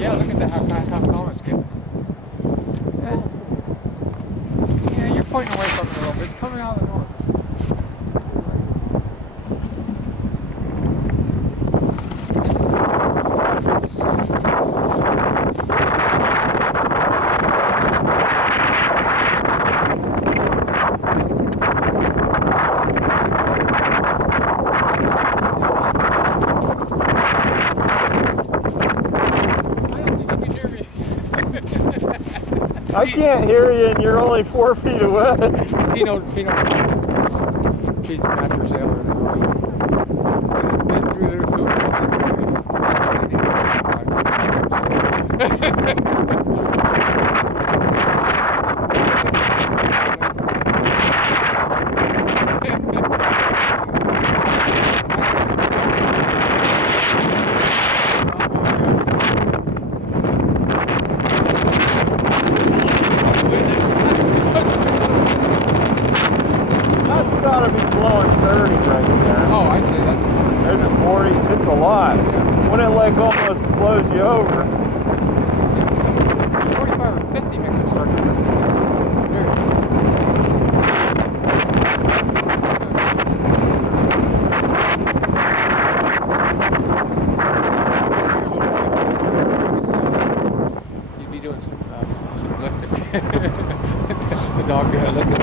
Yeah, look at that, how calm it's getting. Yeah, you're pointing away from it a little bit. It's coming out of the north. I can't hear you, and you're only 4 feet away. He knows. He's a master sailor now. Been through the hoops all this That's got to be blowing 30 right there. Oh, I see. That's 40. There's a 40. It's a lot. Yeah. When it like almost blows you over. 45 or 50 makes it start to really slow. There you go. You'd be doing some lifting. The dog lifting.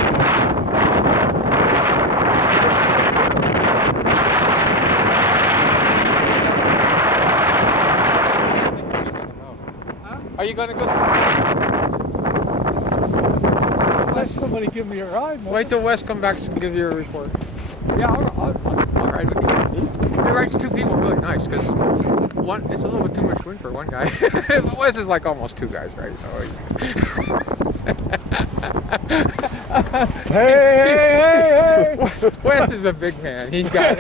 Are you going to go? Let somebody give me a ride, man. Wait till Wes comes back and give you a report. Yeah, all right. Look at these. He writes 2 people really nice because one, it's a little bit too much wind for one guy. But Wes is like almost 2 guys, right? So Hey! Wes is a big man. He's got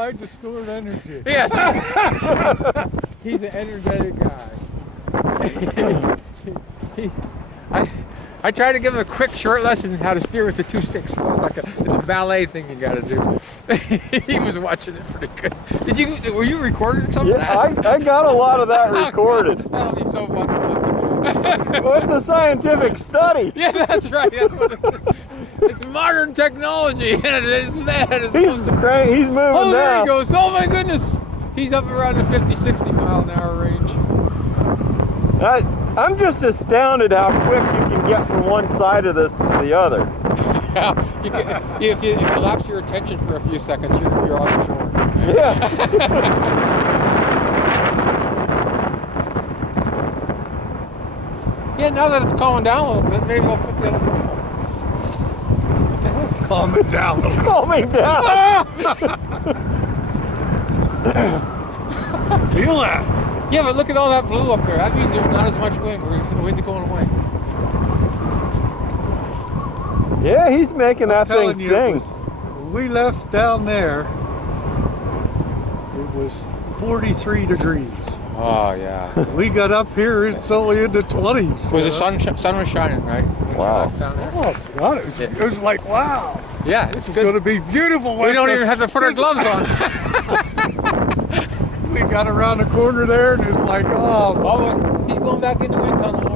I just stored energy. yes. He's an energetic guy. I tried to give him a quick short lesson how to steer with the 2 sticks. It's a ballet thing you got to do. He was watching it pretty good. Were you recording something? Yeah, I got a lot of that recorded. That'll be so fun. Well, it's a scientific study. Yeah, that's right. That's what it's modern technology, and it's mad. He's moving Oh, there now. he goes. Oh, my goodness. He's up around the 50, 60 mile an hour range. I'm just astounded how quick you can get from one side of this to the other. Yeah, if you lapse your attention for a few seconds, you're on shore. Yeah. Yeah, now that it's calming down a little bit, maybe I'll put the other one on. What the heck? Calm it down. Calming down. Feel that? Yeah, but look at all that blue up there. That means there's not as much wind. The wind's going away. Yeah, he's making that thing Telling you, sing. when we left down there, it was 43 degrees. Oh, yeah. We got up here, it's only in the 20s. Was the sun was shining, right? When you Wow. left down there? Oh, God, it was like, wow. Yeah, it's It's good. going to be beautiful. We don't even have to put our gloves on. We got around the corner there, and it's like, oh, Oh, he's going back in the wind tunnel.